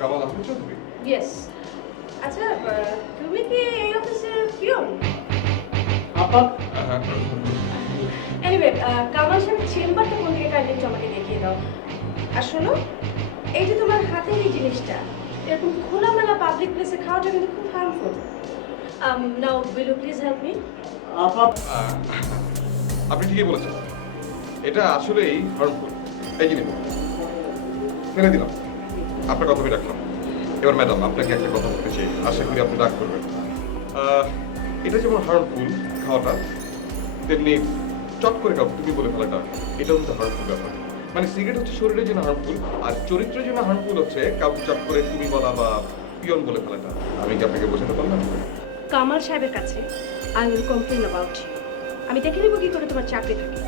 Kamal Ahmed Chowdhury. Yes. আচ্ছা, তুমি কি এই অফিসের পিয়ন? আপা এনিওয়ে, কামাল সাহেবের চেম্বারটা কোন দিকে কাইন্ডলি একটু আমাকে দেখিয়ে দাও। আর শোনো, এই যে তোমার হাতের এই জিনিসটা, এরকম খোলামেলা পাবলিক প্লেসে খাওয়াটা কিন্তু খুব harmful. Now will you please help me? আপা আপনি ঠিকই বলেছেন, এটা আসলেই হার্মফুল। এই যে নিন, ফেলে দিলাম, আপনার কথা আমি রাখলাম। এবার ম্যাডাম, আপনাকে একটা কথা বলতে চাই, আশা করি আপনি রাগ করবেন। এটা যেমন হার্মফুল খাওয়াটা, তেমনি চট করে কাউকে তুমি বলে ফেলাটা, এটাও কিন্তু হার্মফুল ব্যাপার। মানে সিগারেট হচ্ছে শরীরের জন্য হার্মফুল, আর চরিত্রের জন্য হার্মফুল হচ্ছে কাউকে চট করে তুমি বলা বা পিয়ন বলে ফেলাটা। আমি কি আপনাকে বোঝাতে পারলাম? কামাল সাহেবের কাছে I will complain about you. আমি দেখে নিব কি করে তোমার চাকরি থাকে।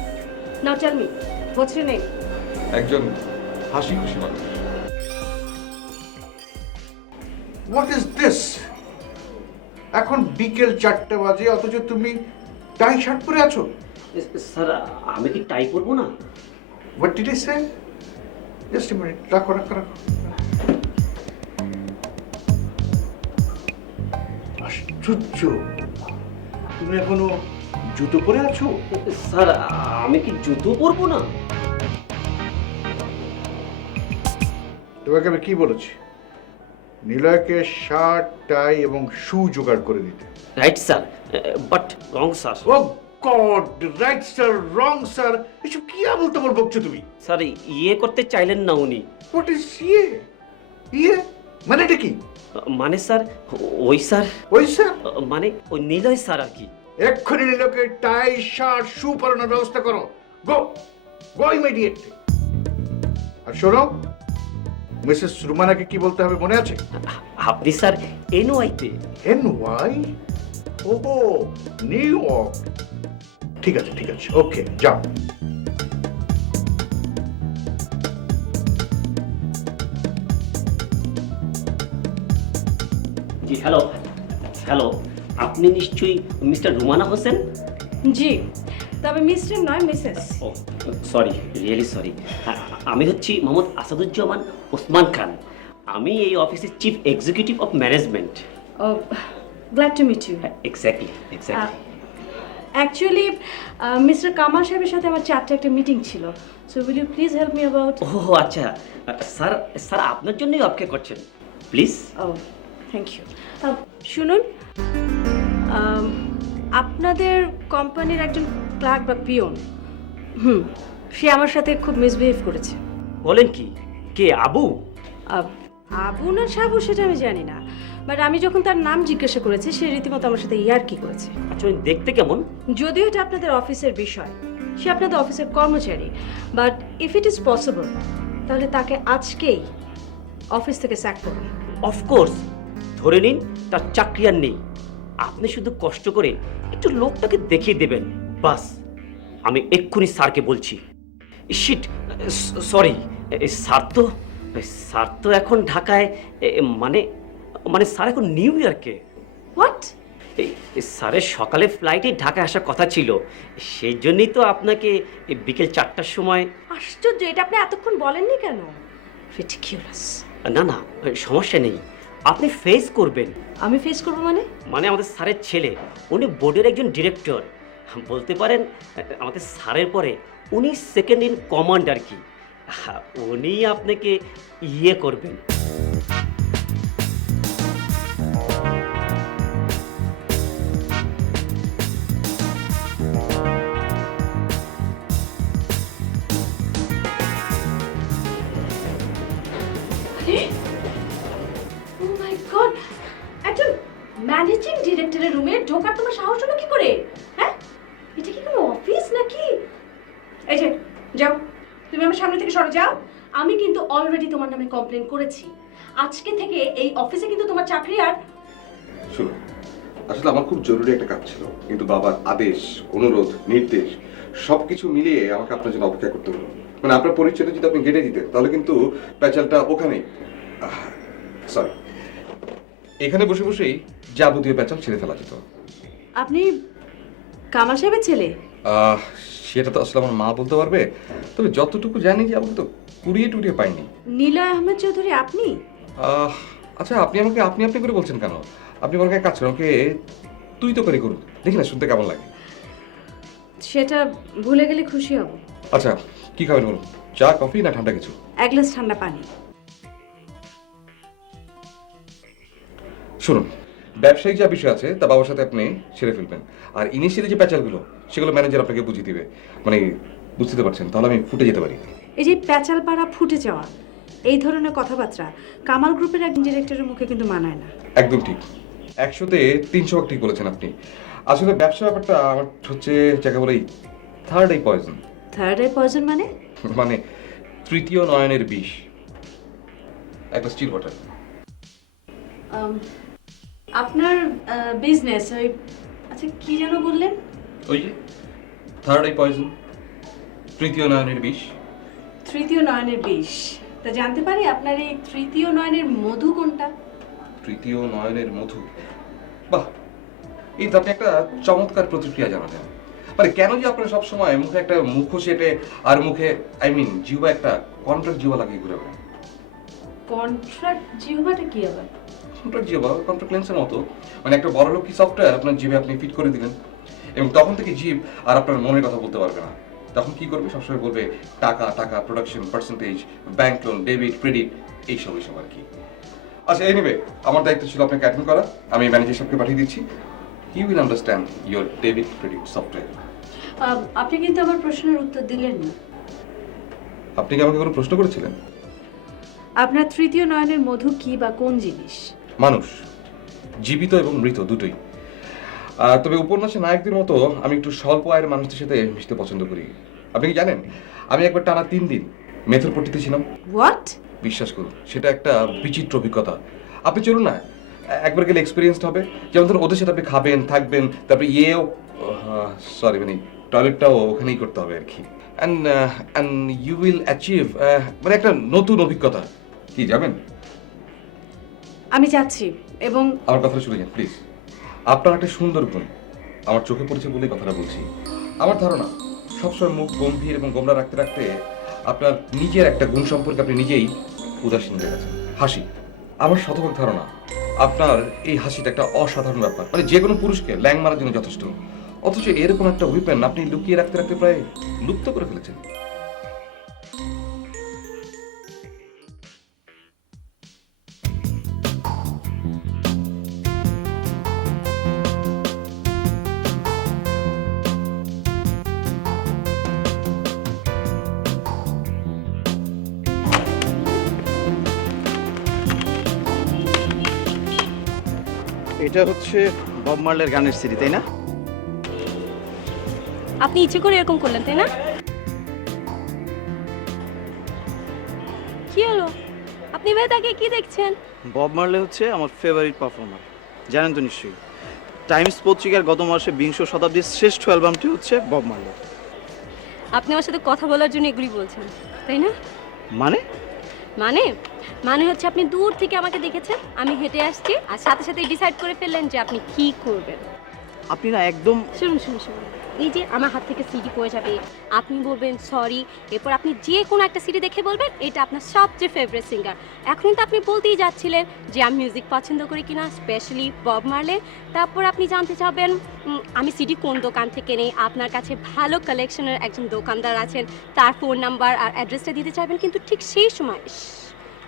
Now tell me, what's your name? একজন হাসি খুশি মানুষ। What is this? এখন বিকেল 4টা বাজে, অথচ তুমি টাই শার্ট পরে আছো। স্যার আমি কি টাই পরবো না? What did I say? Just a minute, রাখো রাখো রাখো। আশ্চর্য, তুমি এখনো জুতো পরে আছো? স্যার আমি কি জুতো পরবো না? তোমাকে আমি কি বলেছি? নিলয়কে শার্ট, টাই এবং শু জোগাড় করে দিতে। Right sir, but wrong sir. Oh god, right sir, wrong sir, এসব কি আবল তাবল বকছো তুমি? স্যার ইয়ে করতে চাইলেন না উনি। হোয়াট ইজ ইয়ে? ইয়ে মানে এটা কি? মানে স্যার ওই স্যার, ওই স্যার? মানে ওই নিলয় স্যার আর কি। এক্ষুনি নিলয়কে টাই, শার্ট, শু পরানোর ব্যবস্থা করো। গো গো ইমিডিয়েটলি। আর শোনো, মিসেস রুমানাকে কি বলতে হবে মনে আছে? আপনি স্যার এনওয়াইতে। NY? ওহো, নিউ ইয়র্ক। ঠিক আছে ঠিক আছে, ওকে, যাও। জি হ্যালো, হ্যালো, আপনি নিশ্চয়ই মিস্টার রুমানা হোসেন? জি, তবে মিস্টার নয়, মিসেস। ও সরি, রিয়েলি সরি। আমি হচ্ছি মোহাম্মদ আসাদুজ্জামান ওসমান খান। আমি এই অফিসের চিফ এক্সিকিউটিভ অফ ম্যানেজমেন্ট। ও, glad to meet you. Exactly exactly. Actually mister Kamal সাহেবের সাথে আমার 4টা একটা মিটিং ছিল। So will you please help me about? ও আচ্ছা, স্যার স্যার আপনার জন্যই অপেক্ষা করছেন, প্লিজ। O thank you. শুনুন, আপনাদের কোম্পানির একজন ক্লার্ক বা পিয়ন, সে আমার সাথে খুব মিসবিহেভ করেছে। বলেন কি? কে, আবু? আবু না সাবু সেটা আমি জানি না, বাট আমি যখন তার নাম জিজ্ঞাসা করেছি, সে রীতিমতো আমার সাথে ইয়ার্কি করেছে। আচ্ছা উনি দেখতে কেমন? যদিও এটা আপনাদের অফিসের বিষয়, সে আপনাদের অফিসের কর্মচারী, but if it is possible তাহলে তাকে আজকেই অফিস থেকে স্যাক করুন। অফকোর্স, ধরে নিন তার চাকরি আর নেই। আপনি শুধু কষ্ট করে একটু লোকটাকে দেখিয়ে দেবেন, বাস। আমি এক্ষুনি স্যারকে বলছি। শিট, সরি, স্যার তো এখন ঢাকায়, মানে মানে স্যার এখন নিউ ইয়র্কে। হোয়াট? স্যারের সকালে ফ্লাইটে ঢাকায় আসার কথা ছিল, সেই জন্যই তো আপনাকে বিকেল 4টার সময়। আশ্চর্য, এটা আপনি এতক্ষণ বলেননি কেন? রিডিকিউলাস। না না, সমস্যা নেই, আপনি ফেস করবেন। আমি ফেস করবো মানে? মানে আমাদের স্যারের ছেলে, উনি বোর্ডের একজন ডিরেক্টর, বলতে পারেন আমাদের স্যারের পরে উনি সেকেন্ড ইন কমান্ড আর কি। উনি আপনাকে ইয়ে করবেন। ও মাই গড, একজন ম্যানেজিং ডিরেক্টরের রুমে ঢোকার তোমার সাহস হলো কি করে? হ্যাঁ, এটা কি কোনো অফিস নাকি? এই যে যাও, তুমি আমার সামনে থেকে সরে যাও। আমি কিন্তু অলরেডি তোমার নামে কমপ্লেন করেছি। আজকে থেকে এই অফিসে কিন্তু তোমার চাকরি আর। শুনুন, আসলে আমার খুব জরুরি একটা কাজ ছিল, কিন্তু বাবার আদেশ, অনুরোধ, নির্দেশ সবকিছু মিলিয়ে আমাকে আপনার জন্য অপেক্ষা করতে হলো। মানে আপনার পরিচয়টা যদি আপনি কেটে দিতেন তাহলে কিন্তু প্যাচালটা ওখানেই। সরি, এখানে বসে বসেই যাবতীয় প্যাচাল ছেড়ে ফেলা যেত। আপনি কামাল সাহেবের ছেলে? সেটা তো আসলে আমার মা বলতে পারবে, তবে যতটুকু জানি যে আমাকে তো কুড়িয়ে টুড়িয়ে পাইনি। নীলয় আহমেদ চৌধুরী আপনি? আচ্ছা, আপনি আমাকে আপনি আপনি করে বলছেন কেন? আপনি আমার কাছে কাজ করেন, ওকে তুই তো করে করুন, দেখি না শুনতে কেমন লাগে। সেটা ভুলে গেলে খুশি হব। আচ্ছা, কি খাবেন বলুন? চা, কফি না ঠান্ডা কিছু? এক গ্লাস ঠান্ডা পানি। শুনুন, ব্যবসায়িক যা বিষয় আছে তা বাবার সাথে আপনি সেরে ফেলবেন, আর ইনিশিয়ালি যে প্যাচালগুলো সেগুলো ম্যানেজার আপনাকে বুঝিয়ে দিবে। মানে বুঝতে পারছেন, তাহলে আমি ফুটে যেতে পারি। এই যে প্যাচাল পাড়া ফুটে যাওয়া, এই ধরনের কথাবার্তা কামাল গ্রুপের একজন ডিরেক্টরের মুখে কিন্তু মানায় না। একদম ঠিক, 100-তে 300 ভাগ ঠিক বলেছেন আপনি। আসলে ব্যবসা ব্যাপারটা আমার হচ্ছে যাকে বলে third eye poison. Third eye poison মানে? মানে তৃতীয় নয়নের বিষ। একটা স্টিল ওয়াটার। আপনার বিজনেস ওই, আচ্ছা কি যেন বললেন? ওই যে থার্ড আই পয়জন, তৃতীয় নয়নের বিষ। তৃতীয় নয়নের বিষ। তা জানতে পারি আপনার এই তৃতীয় নয়নের মধু কোনটা? তৃতীয় নয়নের মধু? বাহ, এই তো আপনি একটা চমৎকার প্রতিক্রিয়া জানালেন। মানে কেন যে আপনার সবসময় মুখে একটা মুখোশ এঁটে আর মুখে জিহ্বা একটা কন্ট্রাক্ট জিহ্বা লাগিয়ে ঘুরে বেড়ান? কন্ট্রাক্ট জিহ্বাটা কি আবার? কন্ট্রাক্ট জিহ্বা কন্ট্রাক্ট লেন্সের মতো, মানে একটা বড় লোক কি সফটওয়্যার আপনার জিভে আপনি ফিট করে দিলেন, এবং তখন থেকে জিভ আর আপনার মনের কথা বলতে পারবে না। তখন কি করবে? সবসময় বলবে টাকা টাকা, production, percentage, bank loan, debit, credit, এইসব আর কি। আচ্ছা, এনিওয়ে, আমার দায়িত্ব ছিল আপনাকে অ্যাডমিন করা। আমি ম্যানেজার সাহেবকে পাঠিয়ে দিচ্ছি। He will understand your debit credit software. আপনি কিন্তু আমার প্রশ্নের উত্তর দিলেন না। আপনি কি আমাকে কোনো প্রশ্ন করেছিলেন? আপনার তৃতীয় নয়নের মধু কি বা কোন জিনিস? মানুষ, জীবিত এবং মৃত দুটোই। তবে উপন্যাসের নায়কদের মতো আমি একটু স্বল্প আয়ের মানুষদের সাথে মিশতে পছন্দ করি। আপনি কি জানেন, আমি একবার টানা 3 দিন মেথরপট্টিতে ছিলাম। হোয়াট? বিশ্বাস করুন, সেটা একটা বিচিত্র অভিজ্ঞতা। আপনি চলুন না, একবার গেলে এক্সপিরিয়েন্সড হবে। যেমন ধরুন, ওদের সাথে আপনি খাবেন, থাকবেন, তারপরে সরি মানে টয়লেটটাও ওখানেই করতে হবে আর কি। অ্যান্ড ইউ উইল অ্যাচিভ মানে একটা নতুন অভিজ্ঞতা। কি যাবেন? আমি যাচ্ছি, এবং আমার কথাটা শুনে যান প্লিজ। আপনার একটা সুন্দর গুণ আমার চোখে পড়েছে বলেই কথাটা বলছি। আমার ধারণা, সবসময় মুখ গম্ভীর এবং গোমরা রাখতে রাখতে আপনার নিজের একটা গুণ সম্পর্কে আপনি নিজেই উদাসীন হয়ে গেছেন। হাসি, আমার শতভাগ ধারণা আপনার এই হাসিটা একটা অসাধারণ ব্যাপার, মানে যে কোনো পুরুষকে ল্যাং মারার জন্য যথেষ্ট। অথচ এরকম একটা উইপেন আপনি লুকিয়ে রাখতে রাখতে প্রায় লুপ্ত করে ফেলেছেন। এটা হচ্ছে বব মার্লের গানের সিডি, তাই না? আপনি ইচ্ছে করে এরকম করলেন, তাই না? কি হলো? আপনি ভাই তাকে কি দেখছেন? বব মার্লে হচ্ছে আমার ফেভারিট পারফর্মার, জানেন তো নিশ্চয়ই। টাইমস পত্রিকার গত মাসে 20 শতাব্দীর শ্রেষ্ঠ অ্যালবামটি হচ্ছে বব মার্লে। আপনি আমার সাথে কথা বলার জন্য এগুলি বলছেন, তাই না? মানে মানে মানে হচ্ছে আপনি দূর থেকে আমাকে দেখেছেন, আমি হেঁটে আসছি, আর সাথে সাথে ডিসাইড করে ফেললেন যে আপনি কি করবেন। আপনি না একদম শুনুন শুনুন শুনুন, এই যে আমার হাত থেকে সিডি পড়ে যাবে, আপনি বলবেন সরি, এরপর আপনি যে কোনো একটা সিডি দেখে বলবেন এটা আপনার সবচেয়ে ফেভারিট সিঙ্গার। এখন তো আপনি বলতেই যাচ্ছিলেন যে আমি মিউজিক পছন্দ করি কিনা, স্পেশালি বব মার্লে। তারপর আপনি জানতে চাবেন আমি সিডি কোন দোকান থেকে নেই, আপনার কাছে ভালো কালেকশনের একজন দোকানদার আছেন, তার ফোন নাম্বার আর অ্যাড্রেসটা দিতে চাইবেন। কিন্তু ঠিক সেই সময়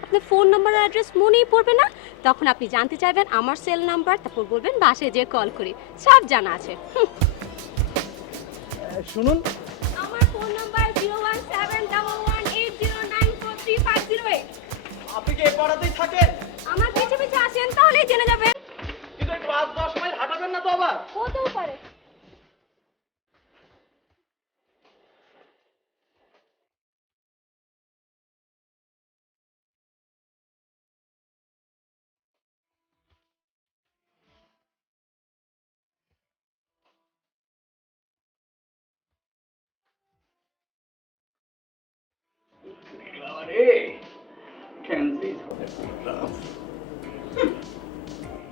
আপনার ফোন নাম্বার আর অ্যাড্রেস মনেই পড়বে না, তখন আপনি জানতে চাইবেন আমার সেল নাম্বার, তারপর বলবেন বাসায় যেয়ে কল করি। সব জানা আছে। শুনুন, আমার ফোন নাম্বার 0171180943508। আপনি কি এই পাড়াতেই থাকেন? আমার পিছে পিছে আসেন, তাহলেই জেনে যাবেন। কিন্তু একটু 5-10 মাইল হাঁটাবেন না তো আবার? হতেও পারে।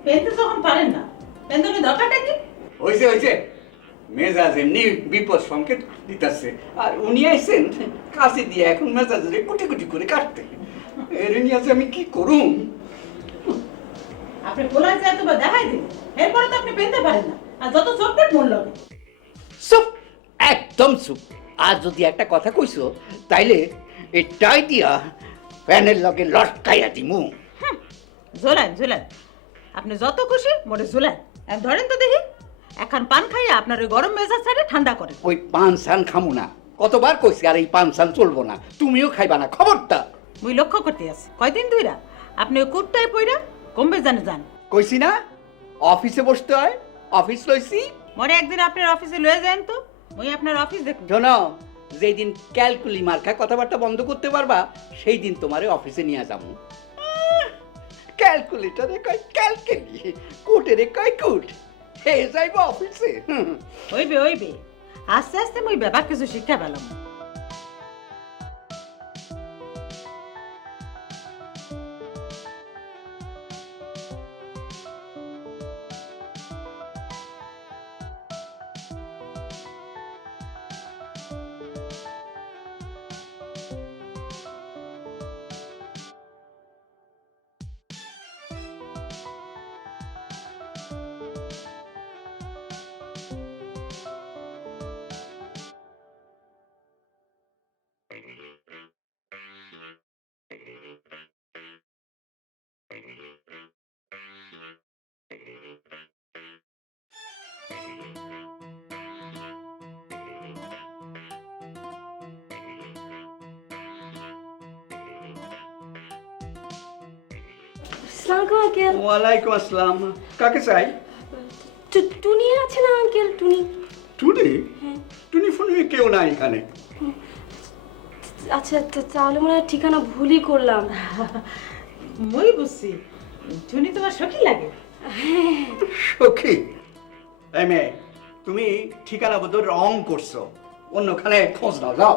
পেনতে যখন পারেন না, পেনতে দরকারটা কি? হয়েছে মেজাজ এমনি বিপদ সংকেত দিতেছে, আর উনি আইসেন কাছে দিয়ে এখন মেজাজে কুটি কুটি করে কাটতে। এর নিয়ে আছে আমি কি করুম? আপনি খোলায় যায় তো দেখাই দিন, এরপরে তো আপনি পেতে পারেন না, আর যত চটপট মন লাগে। চুপ, একদম চুপ। আর যদি একটা কথা কইছো তাইলে এই টাই দিয়া ফ্যানের লগে লটকাইয়া দিমু। ঝোলেন ঝোলেন, আপনি যত খুশি মোরে ঝোলেন। ধরেন তো দেখি, এখন পান খাইয়া আপনার ওই গরম মেজাজ ছাড়ে ঠান্ডা করে। ওই পান সান খামু না, কতবার কইছি আর এই পান সান চলবো না, তুমিও খাইবা না, খবরদার। মুই লক্ষ্য করতে আছি কয়দিন ধইরা আপনি ওই কুটটায় পইরা কমবে জানে যান। কইছি না অফিসে বসতে হয়, অফিস লইছি। মরে একদিন আপনার অফিসে লয়ে যান তো, মুই আপনার অফিস দেখুন। শোনো, যেই দিন ক্যালকুলি মার্কা কথাবার্তা বন্ধ করতে পারবা সেই দিন তোমারে অফিসে নিয়ে যাবো। ক্যালকুলেটরে কয় ক্যালকুলি, কুটেরে কয় কুট, হে যাইব অফিসে। হইবে হইবে, আস্তে আস্তে মুই ব্যাপার কিছু শিক্ষা পেলাম। আসসালামু আঙ্কেল। ওয়ালাইকুম আসসালাম। কাকে চাই? টুনি আছে না আঙ্কেল? টুনি। টুনি? টুনি ফোনে কেউ নাই এখানে। আচ্ছা তাহলে মনে হয় ঠিকানা ভুলই করলাম। মই বুঝছি, টুনি তোমার সখী লাগে। সখী? এই মেয়ে, তুমি ঠিকানা বোধ রং করছো, অন্যখানে খোঁজ নাও, যাও।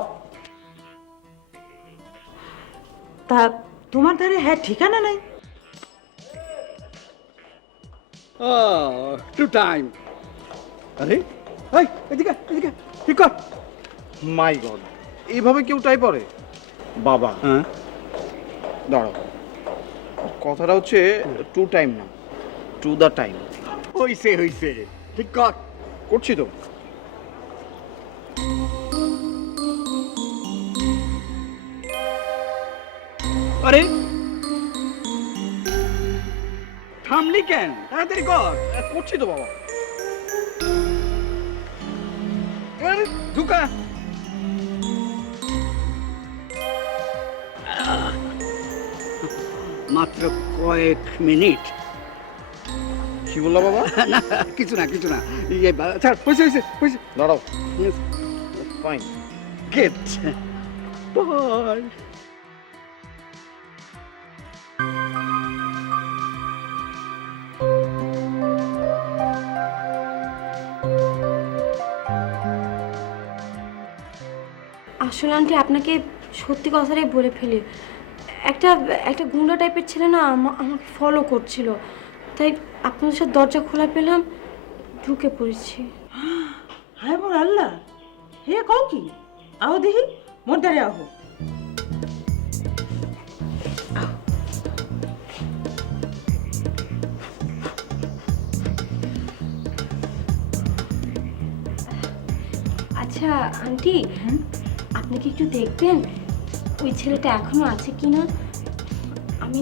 তা তোমার ধারে হ্যাঁ ঠিকানা নাই? To time. আরে এই এদিকে এদিকে ঠিক কর। মাই গড, এইভাবে কেউ টাই পরে? বাবা হ্যাঁ, দাঁড়াও, কথাটা হচ্ছে টু টাইম না, টু দ্য টাইম। হইছে হইছে, ঠিক কর। করছি তো। আরে থামলি কেন? তাড়াতাড়ি কর। করছি তো বাবা। আরে ঢুকা। মাত্র কয়েক মিনিট। কি বললা বাবা? না কিছু না কিছু না, ছাড়, হয়েছে হয়েছে হয়েছে। দাঁড়াও, ফাইন। Get by. আসলে আন্টি আপনাকে সত্যি কথাটাই বলে ফেলি, একটা একটা গুন্ডা টাইপের ছেলে না আমাকে ফলো করছিল, তাই আপনাদের সাথে দরজা খোলা পেলাম, ঢুকে পড়েছি। হায় মোর আল্লাহ, হে কও কি? আও দেখি, মোর ধারে আও। আচ্ছা আন্টি, আপনি কি একটু দেখবেন ওই ছেলেটা এখনো আছে কিনা? আমি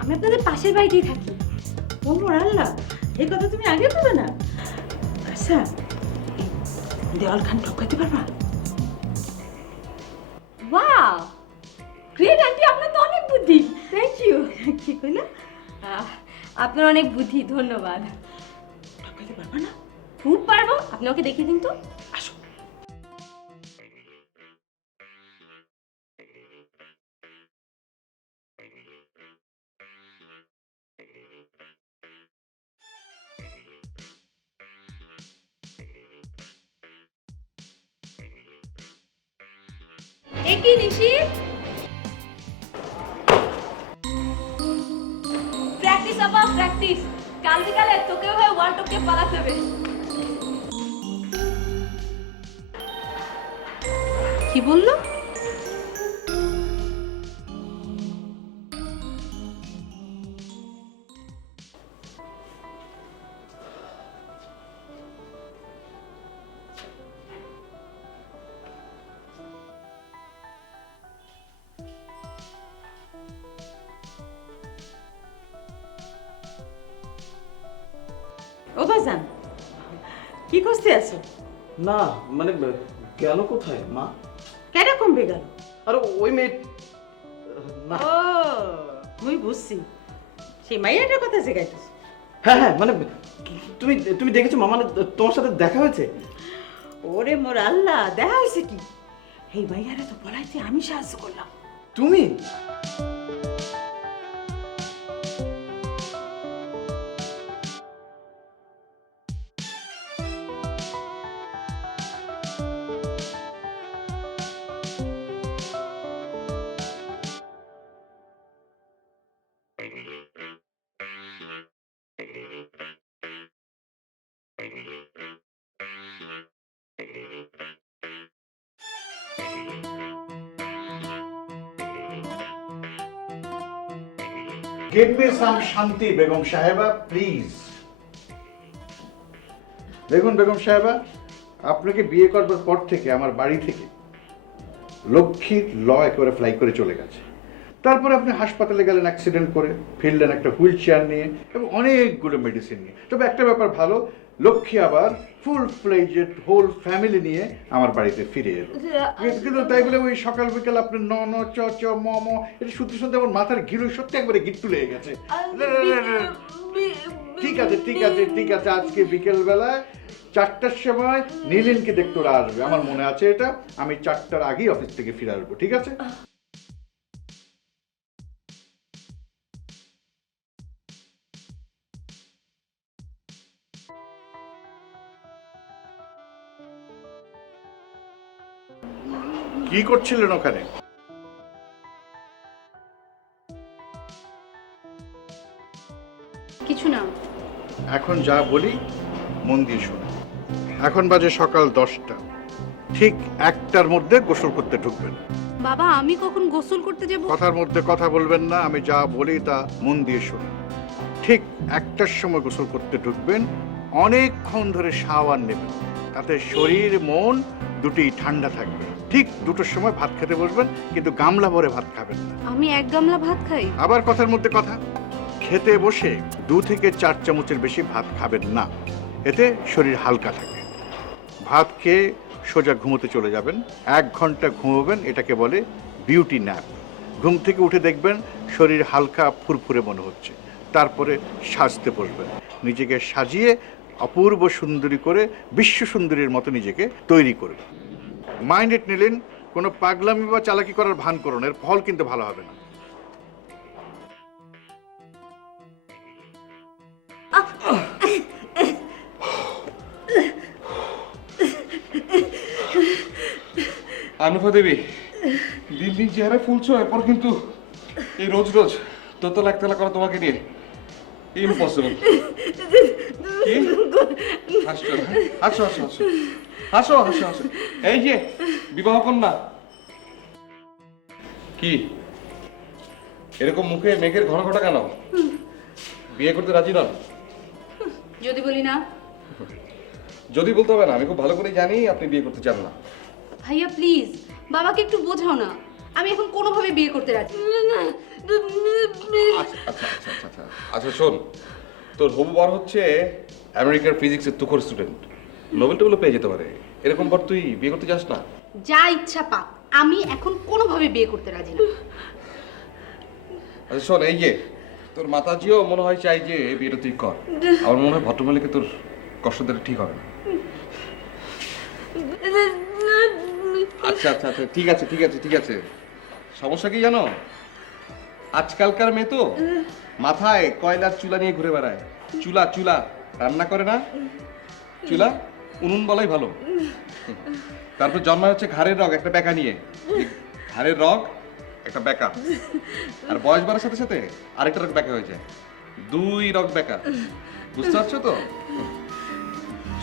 আপনাদের পাশের বাড়িতেই থাকি। ও মোর আল্লাহ, এই কথা তুমি আগে বলো না। আচ্ছা, দেওয়াল খান ঠকাইতে পারবা? ওয়াও, গ্রেট আন্টি, আপনার তো অনেক বুদ্ধি। Thank you. কি কইলা? আপনার অনেক বুদ্ধি, ধন্যবাদ। ঠকাইতে পারবা না? খুব পারবো, আপনি ওকে দেখিয়ে দিন তো। আসো। একই নিশি, প্র্যাকটিস আপা প্র্যাকটিস, কাল বিকালে তোকে হয়ে ওয়ার্ল্ড টপকে পালাতে হবে। কি বললো? বাজান কি করতে আছো? না মানে গেল কোথায় মা? কেন কমবে গেল? আর ওই মেয়ে না। ও মুই বুঝছি, সেই মাইয়াটার কথা জিগাইতেছ। হ্যাঁ হ্যাঁ মানে তুমি তুমি দেখেছো মা? মানে তোমার সাথে দেখা হয়েছে? ওরে মোর আল্লাহ, দেখা হয়েছে কি? এই মাইয়ারা তো বলাইতে আমি সাহায্য করলাম। তুমি? গিভ মি সাম শান্তি বেগম সাহেবা প্লিজ। দেখুন বেগম সাহেবা, আপনাকে বিয়ে করবার পর থেকে আমার বাড়ি থেকে লক্ষ্মীর ল একেবারে ফ্লাই করে চলে গেছে। তারপরে আপনি হাসপাতালে গেলেন অ্যাক্সিডেন্ট করে, ফিরলেন একটা হুইল চেয়ার নিয়ে এবং অনেকগুলো মেডিসিন নিয়ে। তবে একটা ব্যাপার ভালো, লক্ষ্মী আবার ফুল ফ্লেজেড হোল ফ্যামিলি নিয়ে আমার বাড়িতে ফিরে এলো। কিন্তু তাই বলে ওই সকাল বিকাল আপনি ন ন চ চ ম ম এটা শুনতে শুনতে আমার মাথার ঘিলু সত্যি একবারে গিট্টু লেগে গেছে। ঠিক আছে ঠিক আছে ঠিক আছে, আজকে বিকেল বেলায় 4টার সময় নীলিনকে দেখতে ওরা আসবে, আমার মনে আছে এটা। আমি 4টার আগেই অফিস থেকে ফিরে আসবো, ঠিক আছে? কি করছিলেন ওখানে? কিছু না। এখন যা বলি মন দিয়ে শুনুন। এখন বাজে সকাল 10টা, ঠিক 1টার মধ্যে গোসল করতে ঢুকবেন। বাবা আমি কখন গোসল করতে যাব? কথার মধ্যে কথা বলবেন না, আমি যা বলি তা মন দিয়ে শুনুন। ঠিক 1টার সময় গোসল করতে ঢুকবেন, অনেকক্ষণ ধরে শাওয়ার নেবেন, তাতে শরীর মন দুটোই ঠান্ডা থাকবে। ঠিক 2টোর সময় ভাত খেতে বসবেন, কিন্তু গামলা ভরে ভাত খাবেন না। আমি 1 গামলা ভাত খাই। আবার কথার মধ্যে কথা, খেতে বসে 2 থেকে 4 চামচের বেশি ভাত খাবেন না, এতে শরীর হালকা থাকে। ভাত খেয়ে সোজা ঘুমোতে চলে যাবেন, 1 ঘন্টা ঘুমোবেন, এটাকে বলে বিউটি ন্যাপ। ঘুম থেকে উঠে দেখবেন শরীর হালকা ফুরফুরে মনে হচ্ছে। তারপরে সাজতে বসবেন, নিজেকে সাজিয়ে অপূর্ব সুন্দরী করে বিশ্ব সুন্দরীর মতো নিজেকে তৈরি করবেন। মাইন্ড ইট নিলেন, কোনো পাগলামি বা চালাকি করার ভান করুন, এর ফল কিন্তু ভালো হবে না। আনুফা দেবী, দিন দিন চেহারা ফুলছো, এরপর কিন্তু এই রোজ রোজ দোতলা একতলা করা তোমাকে নিয়ে ইম্পসিবল। কি হাসছো? হাসো হাসো হাসো হাসো হাসো হাসো। এই যে বিবাহ কন্যা, কি এরকম মুখে মেঘের ঘন ঘটা কেন? বিয়ে করতে রাজি নন? যদি বলি না? যদি বলতে হবে না, আমি খুব ভালো করে জানি আপনি বিয়ে করতে চান না। ভাইয়া প্লিজ বাবাকে একটু বোঝাও না, আমি এখন কোনোভাবে বিয়ে করতে রাজি। আচ্ছা আচ্ছা আচ্ছা আচ্ছা আচ্ছা আচ্ছা শোন, তোর হবু বর হচ্ছে আমেরিকার ফিজিক্সের তুখোর স্টুডেন্ট, নোবেল টোবেলও পেয়ে যেতে পারে। এরকম বর তুই বিয়ে করতে চাস না? যা ইচ্ছা পাক, আমি এখন কোনোভাবে বিয়ে করতে রাজি না। আচ্ছা শোন, এই যে তোর মাতাজিও মনে হয় চাই যে বিয়েটা তুই কর। আমার মনে হয় ভদ্রমল্লিকে তোর কষ্ট দিলে ঠিক হবে না। আচ্ছা আচ্ছা আচ্ছা ঠিক আছে ঠিক আছে ঠিক আছে। সমস্যা কি জানো, আজকালকার মেয়ে তো মাথায় কয়লার চুলা নিয়ে ঘুরে বেড়ায়। চুলা চুলা রান্না করে না, চুলা উনুন বলাই ভালো। তারপর জন্মায় হচ্ছে ঘাড়ের রগ একটা বেকা নিয়ে, ঘাড়ের রগ একটা বেকা, আর বয়স বাড়ার সাথে সাথে আরেকটা রগ বেকা হয়ে যায়, 2 রগ বেকা। বুঝতে পারছো তো?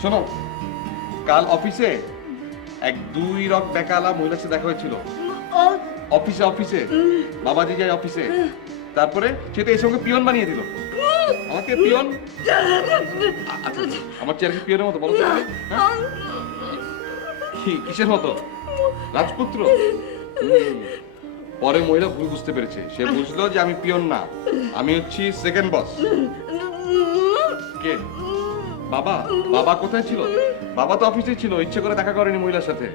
শোনো, কাল অফিসে এক 2 রগ বেকালা মহিলার সাথে দেখা হয়েছিল। অফিসে অফিসে বাবাজি যায় অফিসে, তারপরে সেটা এসে আমাকে পিয়ন বানিয়ে দিল। আমাকে পিয়ন, আচ্ছা আমার চেয়ার কি পিয়নের মতো বলো তো? কিসের মতো? রাজপুত্র। পরে মহিলা ভুল বুঝতে পেরেছে, সে বুঝলো যে আমি পিয়ন না, আমি হচ্ছি সেকেন্ড বস। কে? বাবা বাবা কোথায় ছিল? বাবা তো অফিসে ছিল, ইচ্ছে করে দেখা করেনি মহিলার সাথে।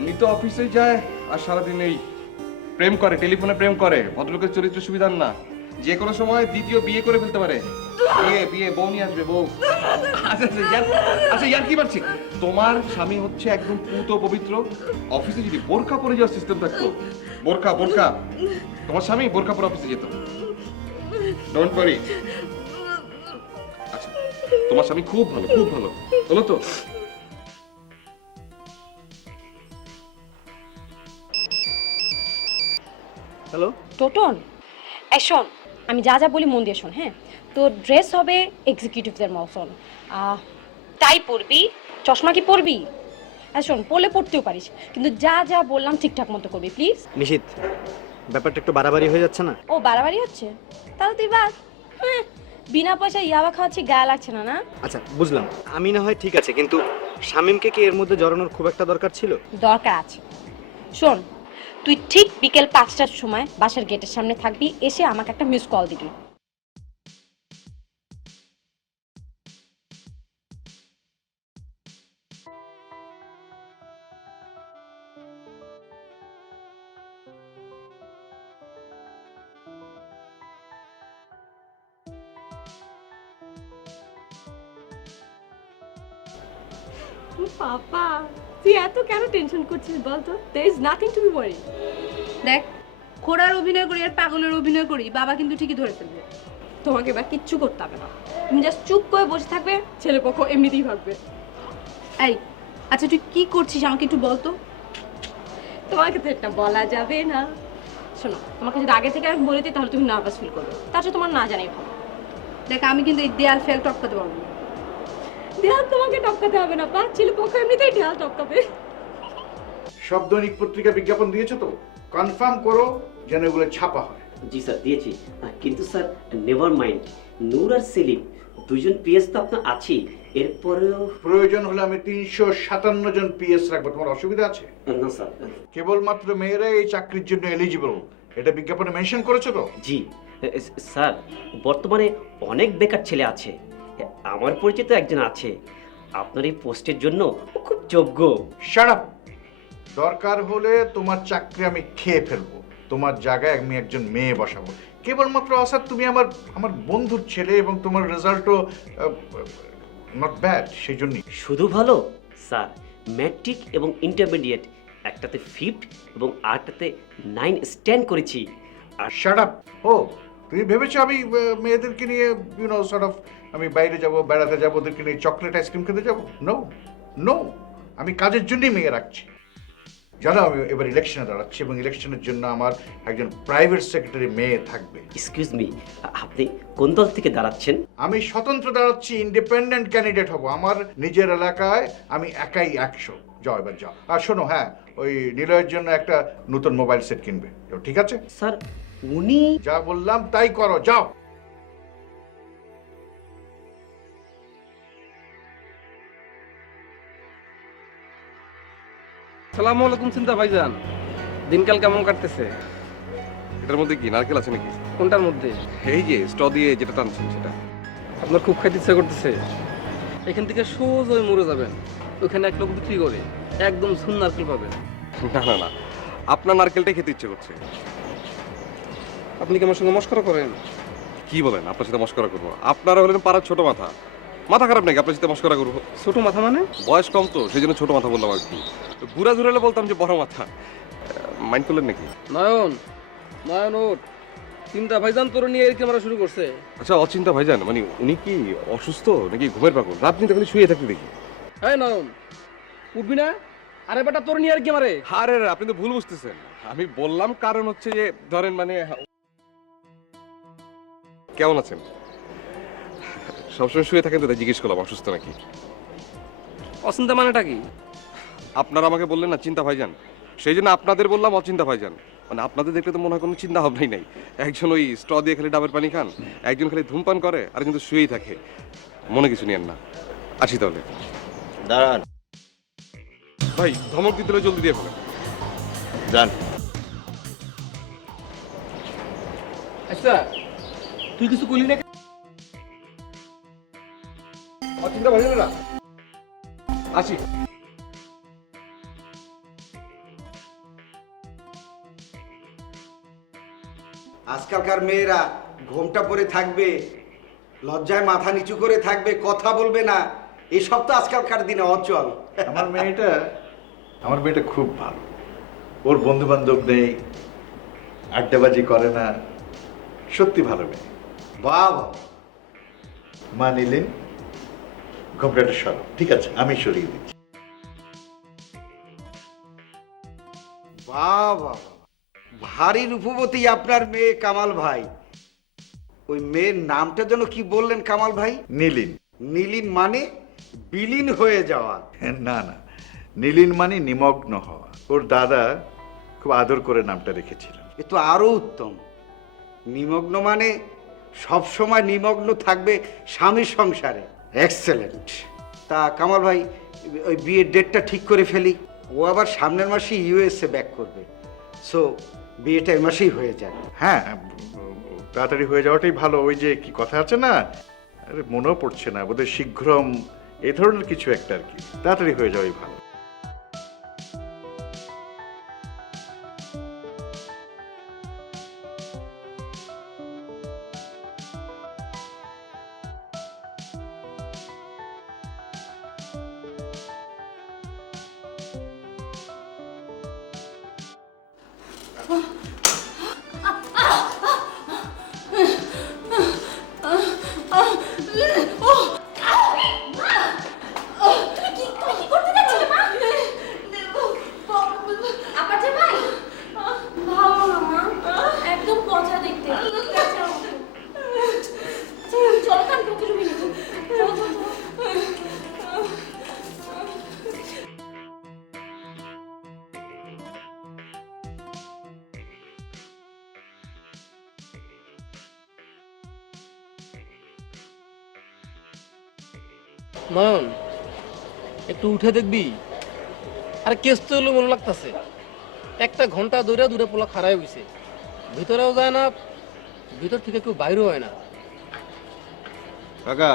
উনি তো অফিসে যায় আর সারাদিন এই প্রেম করে, টেলিফোনে প্রেম করে। ভদ্রলোকের চরিত্র সুবিধার না, যে কোনো সময় দ্বিতীয় বিয়ে করে ফেলতে পারে। বিয়ে বিয়ে বউ নিয়ে আসবে, বউ। আচ্ছা ইয়ার কি পারছি, তোমার স্বামী হচ্ছে একদম পুত পবিত্র। অফিসে যদি বোরকা পরে যাওয়ার সিস্টেম থাকতো, বোরকা বোরকা, তোমার স্বামী বোরকা পরে অফিসে যেত। Don't worry. আচ্ছা তোমার স্বামী খুব ভালো, খুব ভালো, বলো তো? হ্যালো, টোটন, এই শোন, আমি যা যা বলি মন দিয়ে শোন, হ্যাঁ? তোর ড্রেস হবে এক্সিকিউটিভদের মতন, টাই পরবি, চশমা কি পরবি? আর শোন, পরলে পড়তেও পারিস, কিন্তু যা যা বললাম ঠিকঠাক মতো করবি প্লিজ। নিশিত, ব্যাপারটা একটু বাড়াবাড়ি হয়ে যাচ্ছে না? ও বাড়াবাড়ি হচ্ছে? তাহলে তুই বাদ। হ্যাঁ, বিনা পয়সায় ইয়াবা খাওয়াচ্ছি, গায়ে লাগছে না না? আচ্ছা বুঝলাম, আমি না হয় ঠিক আছে, কিন্তু শামীমকে কি এর মধ্যে জড়ানোর খুব একটা দরকার ছিল? দরকার আছে। শোন, তুই ঠিক বিকেল 5টার সময় বাসার গেটের সামনে থাকবি, এসে আমাকে একটা মিস কল দিবি। পাপা, তুই এত কেন টেনশন করছিস বলতো? There is nothing to be worry. দেখ, খোড়ার অভিনয় করি আর পাগলের অভিনয় করি, বাবা কিন্তু ঠিকই ধরে ফেলবে। তোমাকে এবার কিচ্ছু করতে হবে না, তুমি জাস্ট চুপ করে বসে থাকবে, ছেলেপক্ষ এমনিতেই ভাববে। এই, আচ্ছা তুই কি করছিস আমাকে একটু বলতো। তোমাকে তো এটা বলা যাবে না। শোনো, তোমাকে যদি আগে থেকে আমি বলে দিই তাহলে তুমি নার্ভাস ফিল করবে, তার চেয়ে তোমার না জানাই ভালো। দেখ, আমি কিন্তু এই দেয়াল ফেল টপকাতে পারবো না। দেয়াল তোমাকে টপকাতে হবে না, পা ছেলেপক্ষ এমনিতেই দেয়াল টপকাবে। সব দৈনিক পত্রিকা বিজ্ঞাপন দিয়েছো তো? কনফার্ম করো যেন এগুলো ছাপা হয়। জি স্যার, দিয়েছি। কিন্তু স্যার নেভার মাইন্ড, নূর আর সেলিম দুজন পিএস তো আপনার আছেই, এরপরেও প্রয়োজন হলে আমি 357 জন পিএস রাখবো, তোমার অসুবিধা আছে? না স্যার। কেবলমাত্র মেয়েরা এই চাকরির জন্য এলিজিবল, এটা বিজ্ঞাপনে মেনশন করেছো তো? জি স্যার, বর্তমানে অনেক বেকার ছেলে আছে, আমার পরিচিত একজন আছে, আপনার এই পোস্টের জন্য ও খুব যোগ্য। Shut up! দরকার হলে তোমার চাকরি আমি খেয়ে ফেলবো, তোমার জায়গায় আমি একজন মেয়ে বসাবো। কেবলমাত্র আসাদ তুমি আমার আমার বন্ধুর ছেলে এবং তোমার রেজাল্টও নট ব্যাড, সেই জন্যই। শুধু ভালো স্যার, ম্যাট্রিক এবং ইন্টারমিডিয়েট একটাতে 5 এবং আরটাতে 9 স্ট্যান্ড করেছি। আর শাট আপ! ও, তুমি ভেবেছো আমি মেয়েদেরকে নিয়ে সর্ট অফ আমি বাইরে যাব, বেড়াতে যাবো, ওদেরকে নিয়ে চকলেট আইসক্রিম খেতে যাবো? নো নো, আমি কাজের জন্যই মেয়ে রাখছি। জানো, আমি এবার ইলেকশনে দাঁড়াচ্ছি এবং ইলেকশনের জন্য আমার একজন প্রাইভেট সেক্রেটারি মেয়ে থাকবে। এক্সকিউজ মি, আপনি কোন দল থেকে দাঁড়াচ্ছেন? আমি স্বতন্ত্র দাঁড়াচ্ছি, ইন্ডিপেন্ডেন্ট ক্যান্ডিডেট হব। আমার নিজের এলাকায় আমি একাই 100। যাও এবার যাও। আর শোনো, হ্যাঁ, ওই নিলয়ের জন্য একটা নতুন মোবাইল সেট কিনবে, ঠিক আছে? স্যার উনি যা বললাম তাই করো, যাও। সালামু আলাইকুম চিন্তা ভাইজান, দিনকাল কেমন কাটতেছে? এটার মধ্যে কি নারকেল আছে নাকি? কোনটার মধ্যে? এই যে স্ট্র দিয়ে যেটা টানছেন সেটা। আপনার খুব খাইতে ইচ্ছা করতেছে? এখান থেকে সোজা ওই মরে যাবেন, ওখানে এক লোক বিক্রি করে একদম ঝুন নারকেল পাবেন। না না না, আপনার নারকেলটাই খেতে ইচ্ছে করছে। আপনি কি আমার সঙ্গে মস্করা করেন? কি বলেন, আপনার সাথে মস্করা করবো? আপনারা হলেন পাড়ার ছোট মাথা, মাথা খারাপ নাকি আপনার সাথে মস্করা করবো? ছোট মাথা মানে? বয়স কম তো সেই জন্য ছোট মাথা বললাম আর কি। বুড়া ঝুরালে বলতাম যে বড় মাথা। মাইন্ড করলেন নাকি? নয়ন, নয়ন ওঠ, চিন্তা ভাইজান তোর নিয়ে এরকম মারা শুরু করছে। আচ্ছা অচিন্তা ভাইজান, মানে উনি কি অসুস্থ নাকি ঘুমের পাগল? রাত দিন খালি শুয়ে থাকতে দেখি। হ্যাঁ নয়ন, উঠবি না? আরে বেটা তোর নিয়ে আর কি মারে? আরে আপনি তো ভুল বুঝতেছেন, আমি বললাম কারণ হচ্ছে যে ধরেন মানে কেমন আছেন? সবসময় শুয়ে থাকেন তো তাই জিজ্ঞেস করলাম অসুস্থ নাকি। অচিন্তা মানেটা কি? আপনারা আমাকে বললেন না চিন্তা ভাইজান, সেই জন্য আপনাদের বললাম অচিন্তা ভাইজান। মানে আপনাদের দেখলে তো মনে হয় কোনো চিন্তা ভাবনাই নাই। একজন ওই স্ট্র দিয়ে খালি ডাবের পানি খান, একজন খালি ধূমপান করে, আর কিন্তু শুয়েই থাকে। মনে কিছু নিয়েন না, আসি তাহলে। দাঁড়ান, ভাই ধমক দিতে হলে জলদি দিয়ে ফেলেন। যান। আচ্ছা তুই কিছু কইলি না? চিন্তা ভাবনা না। আসি। আজকালকার মেয়েরা ঘোমটা পরে থাকবে, লজ্জায় মাথা নিচু করে থাকবে, কথা বলবে না, এসব তো আজকালকার দিনে অচল। আমার মেয়েটা খুব ভালো। ওর বন্ধু বান্ধব নেই, আড্ডাবাজি করে না, সত্যি ভালো মেয়ে। বাবা, মা নিলেন ঘোমটাটা সরো। ঠিক আছে, আমি সরিয়ে দিচ্ছি। বাবা, ভারী রূপবতী আপনার মেয়ে কামাল ভাই। ওই মেয়ের নামটা যেন কি বললেন কামাল ভাই? নীলিন। নীলিন মানে বিলীন হয়ে যাওয়া? না না, নীলিন মানে নিমগ্ন হওয়া। ওর দাদা খুব আদর করে নামটা রেখেছিলেন। এ তো আরো উত্তম। নিমগ্ন মানে সব সময় নিমগ্ন থাকবে স্বামীর সংসারে। এক্সেলেন্ট। তা কামাল ভাই, ওই বিয়ের ডেটটা ঠিক করে ফেলি। ও আবার সামনের মাসে ইউএসএ ব্যাক করবে, সো বিয়েটা এই মাসেই হয়ে যায়। হ্যাঁ, তাড়াতাড়ি হয়ে যাওয়াটাই ভালো। ওই যে কি কথা আছে না, আরে মনেও পড়ছে না, বোধহয় শীঘ্রম, এই ধরনের কিছু একটা আর কি। তাড়াতাড়ি হয়ে যাওয়াই ভালো। একদম পচা দেখতে। চলো তো, আমি তোকে রুমে নিয়ে যাবো। নয়ন, একটু উঠে দেখবি। আরে কেস তো হলো মনে লাগতেছে। একটা ঘন্টা ধরে দূরে পোলা খারাই হইছে, ভিতরেও যায় না, ভিতর থেকে কেউ বাইরেও হয় না। কাকা,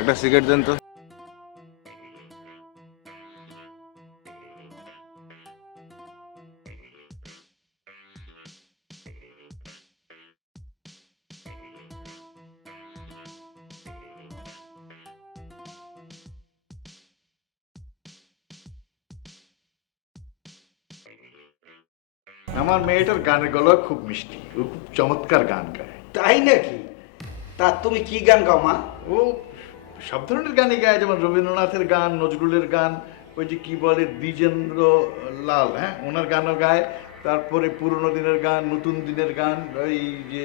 একটা সিগারেট দেন তো। আমার মেয়েটার গানের গলা খুব মিষ্টি, ও খুব চমৎকার গান গায়। তাই নাকি? তা তুমি কি গান গাও মা? ও সব ধরনের গানই গায়, যেমন রবীন্দ্রনাথের গান, নজরুলের গান, ওই যে কি বলে দ্বিজেন্দ্র লাল, হ্যাঁ, ওনার গানও গায়। তারপরে পুরনো দিনের গান, নতুন দিনের গান, ওই যে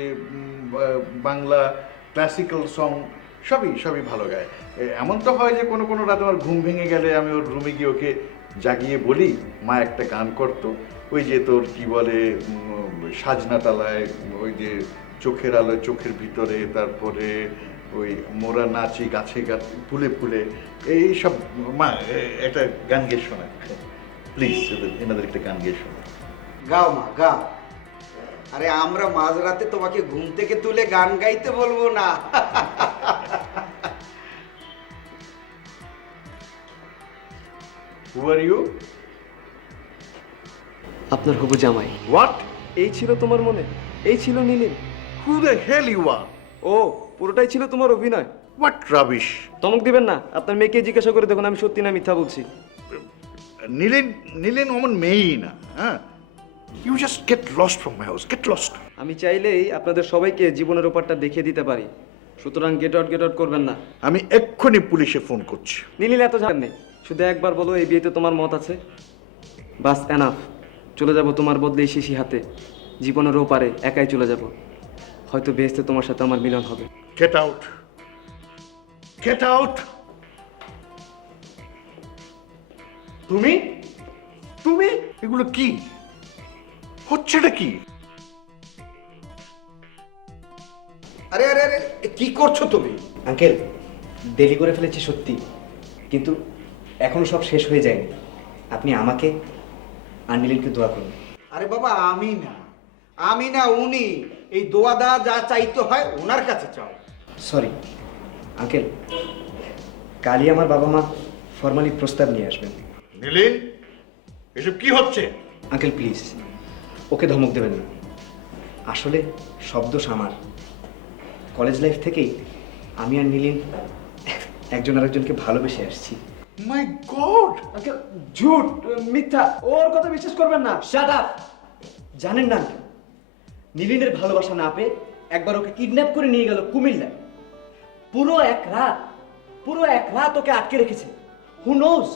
বাংলা ক্লাসিক্যাল সং, সবই ভালো গায়। এমন তো হয় যে কোনো রাত আমার ঘুম ভেঙে গেলে আমি ওর রুমে গিয়ে ওকে জাগিয়ে বলি, মা একটা গান করতো, ওই যে তোর কি বলে সাজনা তালায়, ওই যে চোখের আলো চোখের ভিতরে, তারপরে ওই মোরা নাচি গাছে গাছে ফুলে ফুলে, এই সব। মা একটা গান গিয়ে শোনা প্লিজ, এনাদের একটা গান গিয়ে শোনা। গাও মা, গাও। আরে আমরা মাঝরাতে তোমাকে ঘুম থেকে তুলে গান গাইতে বলবো না। Who are you? আপনার হবু জামাই। What? এই ছিল তোমার মনে, এই ছিল নীলিন। Who the hell you are? ও, পুরোটাই ছিল তোমার অভিনয়। What rubbish? ধমক দিবেন না, আপনার মেয়েকে জিজ্ঞাসা করে দেখুন আমি সত্যি না মিথ্যা বলছি। নীলিন অমন মেয়েই না, হ্যাঁ। You just get lost from my house, get lost. আমি চাইলেই আপনাদের সবাইকে জীবনের ওপারটা দেখিয়ে দিতে পারি, সুতরাং গেট আউট করবেন না। আমি এক্ষুনি পুলিশে ফোন করছি। নীলিন এত ঝামেলা নেই, শুধু একবার বলো এই বিয়েতে তোমার মত আছে, বাস এনাফ। চলে যাব তোমার বদলে এই শিশি হাতে, জীবনের ওপারে একাই চলে যাব, হয়তো বেহেশতে তোমার সাথে আমার মিলন হবে। Get out. Get out. তুমি এগুলো কি হচ্ছেটা কি? আরে আরে আরে, কি করছো তুমি? আঙ্কেল, দেরি করে ফেলেছি সত্যি, কিন্তু এখনো সব শেষ হয়ে যায়নি। আপনি আমাকে আর নীলিনকে দোয়া করুন। আরে বাবা, আমি না উনি। এই দোয়া দা যা চাইতে হয় ওনার কাছে চাও। সরি আঙ্কেল, কালই আমার বাবা মা ফর্মালি প্রস্তাব নিয়ে আসবেন। নীলিন, এসব কি হচ্ছে? আঙ্কেল প্লিজ ওকে ধমক দেবেন না, আসলে সব দোষ আমার। কলেজ লাইফ থেকেই আমি আর নীলিন একজন আরেকজনকে ভালোবেসে আসছি। মাই গড! আঙ্কেল ঝুট, মিথ্যা, ওর কথা বিশ্বাস করবেন না। Shut up! জানেন না আঙ্কেল, নীলিনের ভালোবাসা না পেয়ে একবার ওকে কিডন্যাপ করে নিয়ে গেল কুমিল্লায়। পুরো এক রাত ওকে আটকে রেখেছে। Who knows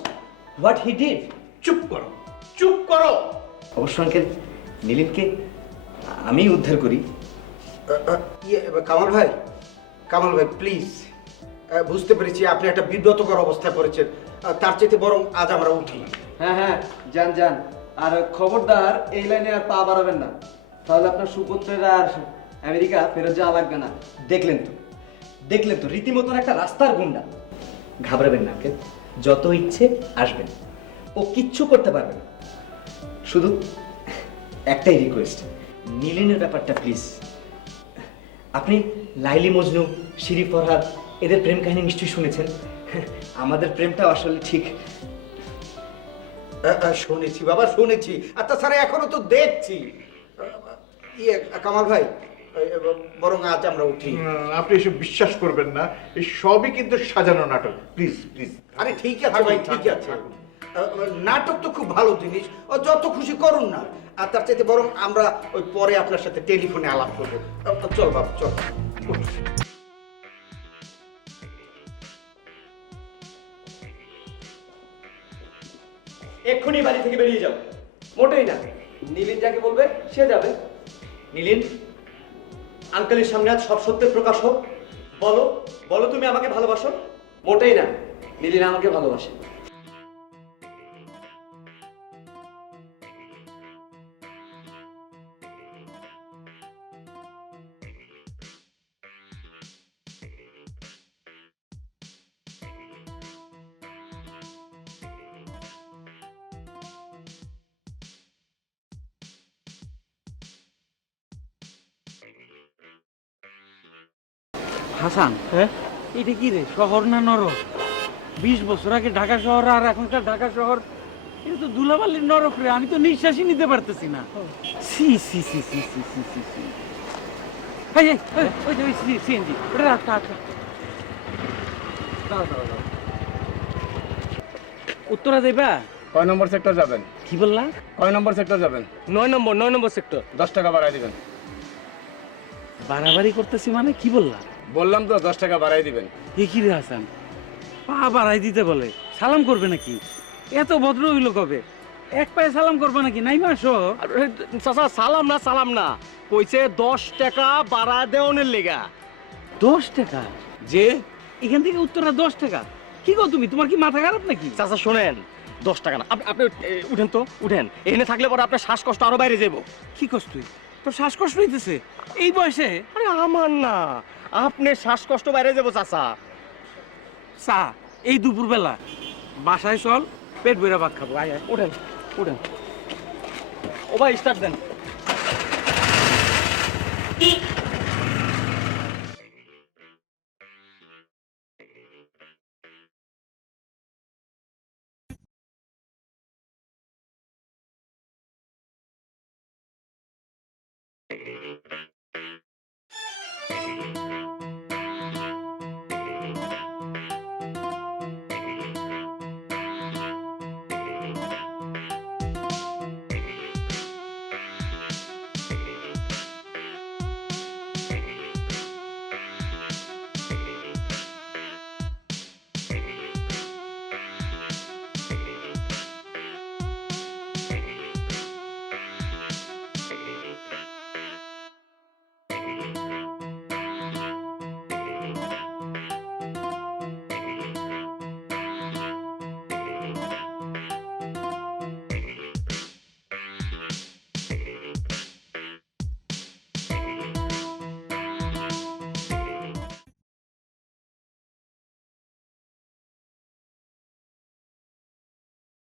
what he did. চুপ করো, চুপ করো। অবশ্য আঙ্কেল নীলিনকে আমি উদ্ধার করি। কামাল ভাই প্লিজ, বুঝতে পেরেছি আপনি একটা বিব্রতকর অবস্থায় পড়েছেন, তার চাইতে বরং আজ আমরা উঠি। হ্যাঁ যান, আর খবরদার এই লাইনে আর পা বাড়াবেন না, তাহলে আপনার সুপুত্রের আর আমেরিকা ফেরত যাওয়া লাগবে না। দেখলেন তো রীতিমতন একটা রাস্তার গুন্ডা। ঘাবড়াবেন না আঙ্কেল, যত ইচ্ছে আসবেন, ও কিচ্ছু করতে পারবে না। শুধু একটাই রিকোয়েস্ট, নীলিনের ব্যাপারটা প্লিজ। আপনি লাইলি মজনু, শিরি ফরহাদ এদের প্রেম কাহিনী নিশ্চয়ই শুনেছেন। আমাদের প্রেমটাও আসলে ঠিক। শুনেছি বাবা, শুনেছি, আর তাছাড়া এখনো তো দেখছি। কামাল ভাই, বরং আজ আমরা উঠি। আপনি এসব বিশ্বাস করবেন না, এই সবই কিন্তু সাজানো নাটক। Please please. আরে ঠিক আছে ভাই, ঠিক আছে, নাটক তো খুব ভালো জিনিস, ও যত খুশি করুন না। আর তার চাইতে বরং আমরা ওই পরে আপনার সাথে টেলিফোনে আলাপ করবো। চল বাবা চল। এক্ষুনি বাড়ি থেকে বেরিয়ে যাও। মোটেই না, নীলিন যাকে বলবে সে যাবে। নীলিন, আঙ্কেলের সামনে আজ সব সত্যের প্রকাশ হোক। বলো তুমি আমাকে ভালোবাসো? মোটেই না, নীলিন আমাকে ভালোবাসে। হাসান, হ্যাঁ এটা কি রে, শহর না নরক? 20 বছর আগে ঢাকা শহর আর এখনকার ঢাকা শহর, এটা তো ধুলাবালির নরক রে। আমি তো নিঃশ্বাসই নিতে পারতেছি না। C C C C C C C C. ওই যে সিএনজি, ওটা রাখ। উত্তরা যাইবা? কয় নম্বর সেক্টর যাবেন? কি বললা? কয় নম্বর সেক্টর যাবেন? 9 নম্বর সেক্টর। 10 টাকা বাড়াই দিবেন। বাড়াবাড়ি করতেছি মানে কি বললা? বললাম তো 10 টাকা বাড়াই দিবেন। এ কি রে হাসান, পা বাড়াই দিতে বলে? সালাম করবে নাকি? এত ভদ্র হইলো কবে? এক পায়ে সালাম করবে নাকি? নাই মাসো চাচা, সালাম না কইছে 10 টাকা বাড়া দেওনের লেগা। 10 টাকা? যে এখান থেকে উত্তরা 10 টাকা? কি গো তুমি, তোমার কি মাথা খারাপ নাকি? চাচা শোনেন, 10 টাকা না, আপনি উঠেন তো, উঠেন। এখানে থাকলে পরে আপনার শ্বাসকষ্ট আরো বাইরে যাবো। কি কষ্ট তুই? তোর শ্বাসকষ্ট হইতেছে এই বয়সে? আরে আমার না, আপনার শ্বাসকষ্ট বাইরে যাবো চাচা। চা এই দুপুরবেলা? বাসায় চল, পেট ভরে ভাত খাবো। আয় উঠেন। ও ভাই স্টার্ট দেন।